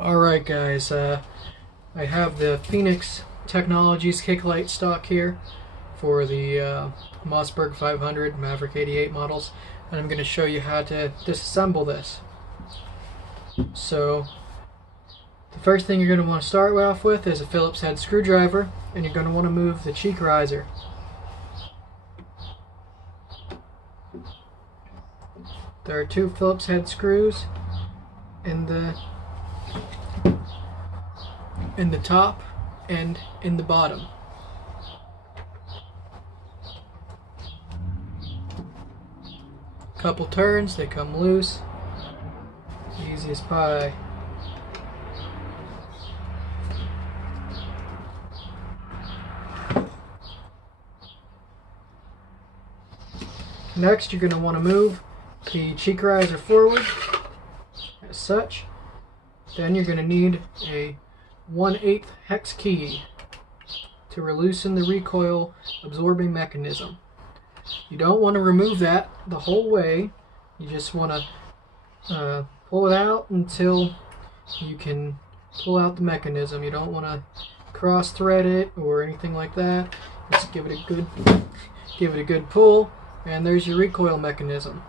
Alright guys, I have the Phoenix Technologies Kicklite stock here for the Mossberg 500 Maverick 88 models, and I'm going to show you how to disassemble this. So the first thing you're going to want to start off with is a Phillips head screwdriver, and you're going to want to move the cheek riser. There are two Phillips head screws in the top and in the bottom. Couple turns, they come loose. Easy as pie. Next, you're going to want to move the cheek riser forward as such. Then you're going to need a 1/8 hex key to loosen the recoil absorbing mechanism. You don't want to remove that the whole way. You just want to pull it out until you can pull out the mechanism. You don't want to cross thread it or anything like that. Just give it a good pull, and there's your recoil mechanism.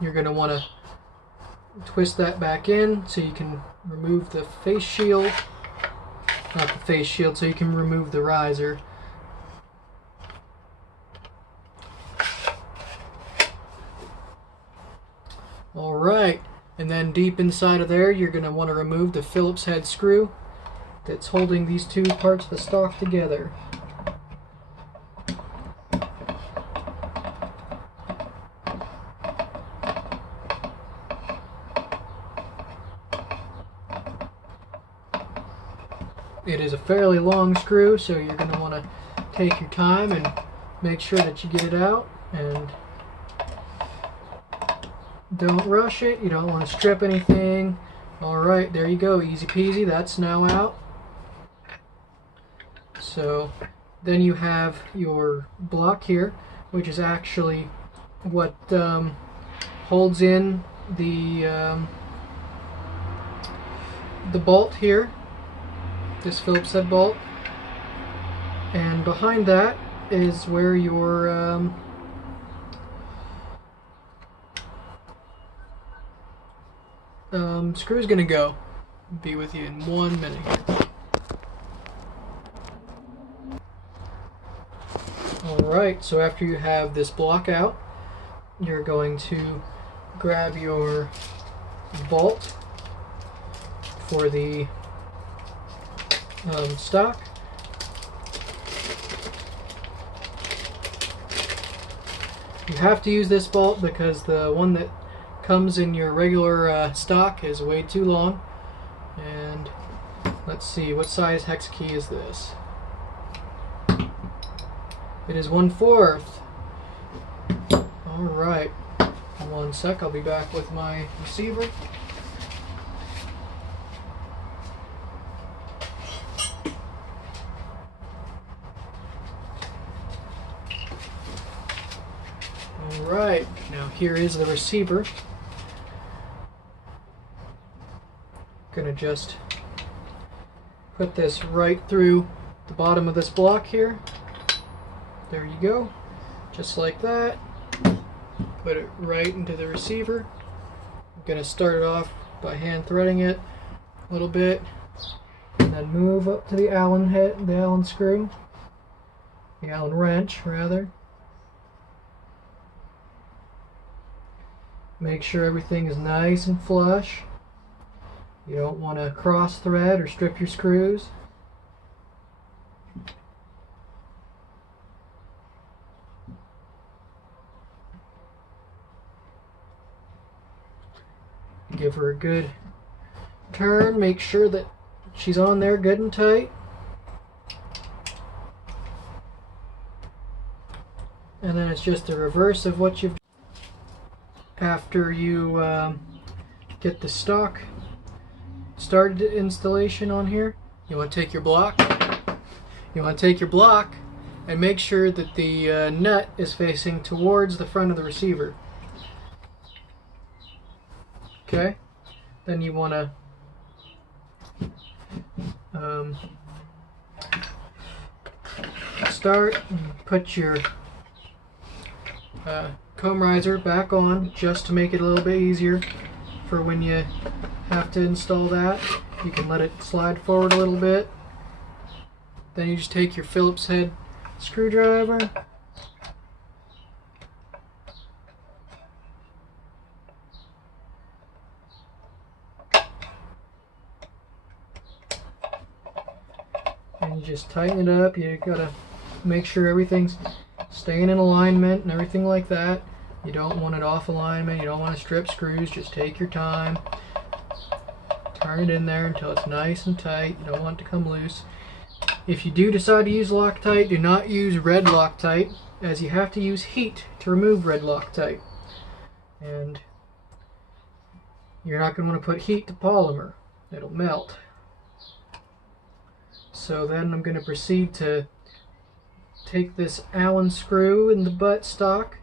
You're going to want to twist that back in so you can remove the face shield, not the face shield, so you can remove the riser. Alright, and then deep inside of there you're going to want to remove the Phillips head screw that's holding these two parts of the stock together. It is a fairly long screw, so you're going to want to take your time and make sure that you get it out, and don't rush it. You don't want to strip anything. Alright, there you go, easy peasy, that's now out. So then you have your block here, which is actually what holds in the bolt here, this Phillips head bolt, and behind that is where your screw is going to go. Be with you in 1 minute here. Alright, so after you have this block out, you're going to grab your bolt for the stock. You have to use this bolt because the one that comes in your regular stock is way too long. And let's see, what size hex key is this? It is 1/4. Alright, 1 sec, I'll be back with my receiver. Alright, now here is the receiver. Gonna just put this right through the bottom of this block here. There you go, just like that. Put it right into the receiver. I'm gonna start it off by hand threading it a little bit, and then move up to the Allen head, the Allen screw, the Allen wrench rather. Make sure everything is nice and flush. You don't want to cross thread or strip your screws. Give her a good turn. Make sure that she's on there good and tight. And then it's just the reverse of what you've done. After you get the stock started installation on here, you want to take your block. And make sure that the nut is facing towards the front of the receiver. Okay, then you want to start and put your comb riser back on, just to make it a little bit easier for when you have to install that. You can let it slide forward a little bit. Then you just take your Phillips head screwdriver, and you just tighten it up. You gotta make sure everything's staying in alignment and everything like that. You don't want it off alignment, you don't want to strip screws. Just take your time, turn it in there until it's nice and tight. You don't want it to come loose. If you do decide to use Loctite, do not use red Loctite, as you have to use heat to remove red Loctite. And you're not going to want to put heat to polymer. It'll melt. So then I'm going to proceed to take this Allen screw in the butt stock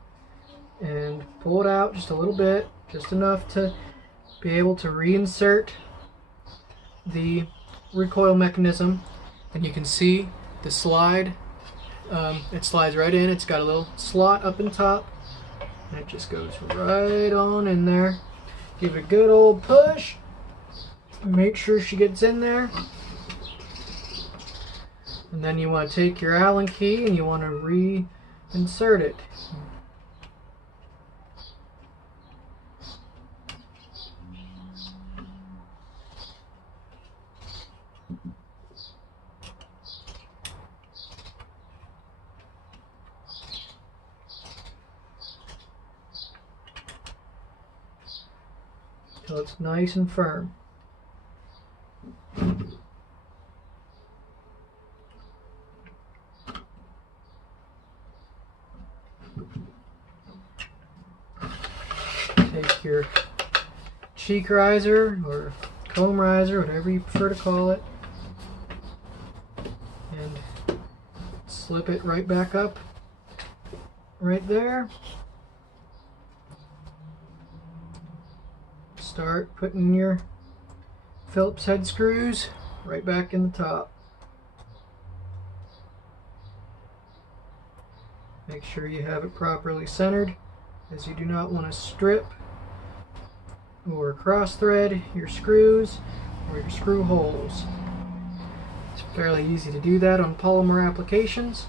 and pull it out just a little bit, just enough to be able to reinsert the recoil mechanism. And you can see the slide, it slides right in. It's got a little slot up in top, and it just goes right on in there. Give it a good old push, make sure she gets in there, and then you want to take your Allen key and you want to reinsert it. So it's nice and firm. Take your cheek riser or comb riser, whatever you prefer to call it, and slip it right back up right there. Start putting your Phillips head screws right back in the top. Make sure you have it properly centered, as you do not want to strip or cross thread your screws or your screw holes. It's fairly easy to do that on polymer applications,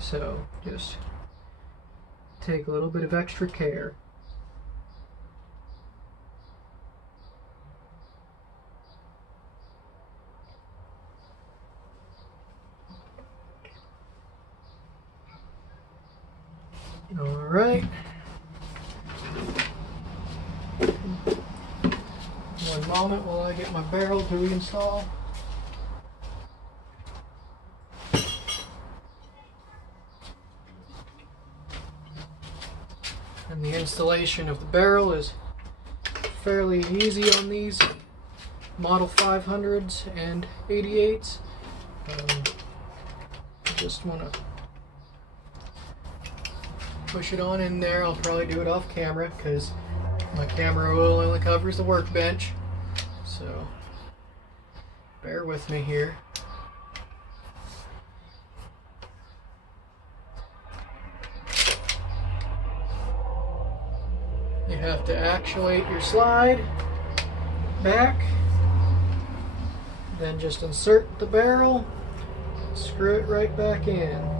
so just take a little bit of extra care. Alright. One moment while I get my barrel to reinstall. And the installation of the barrel is fairly easy on these Model 500s and 88s. Just want to push it on in there. I'll probably do it off camera because my camera oil only covers the workbench, so bear with me here. You have to actuate your slide back, then just insert the barrel, screw it right back in.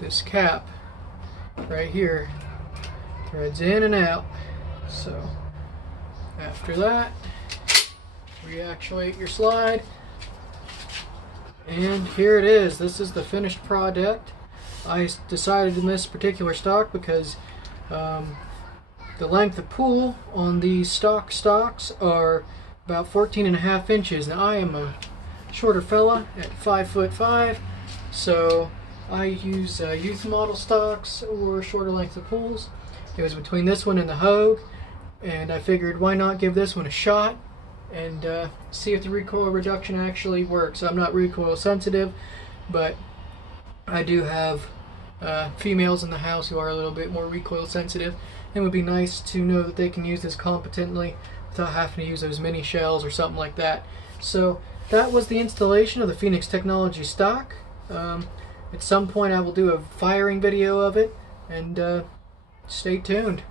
This cap right here threads in and out. So after that, reactuate your slide, and here it is. This is the finished product. I decided in this particular stock because the length of pull on these stocks are about 14.5 inches. Now I am a shorter fella at 5'5", so I use youth model stocks or shorter length of pulls. It was between this one and the Hogue, and I figured why not give this one a shot and see if the recoil reduction actually works. I'm not recoil sensitive, but I do have females in the house who are a little bit more recoil sensitive. It would be nice to know that they can use this competently without having to use those mini shells or something like that. So that was the installation of the Phoenix Technology stock. At some point I will do a firing video of it, and stay tuned.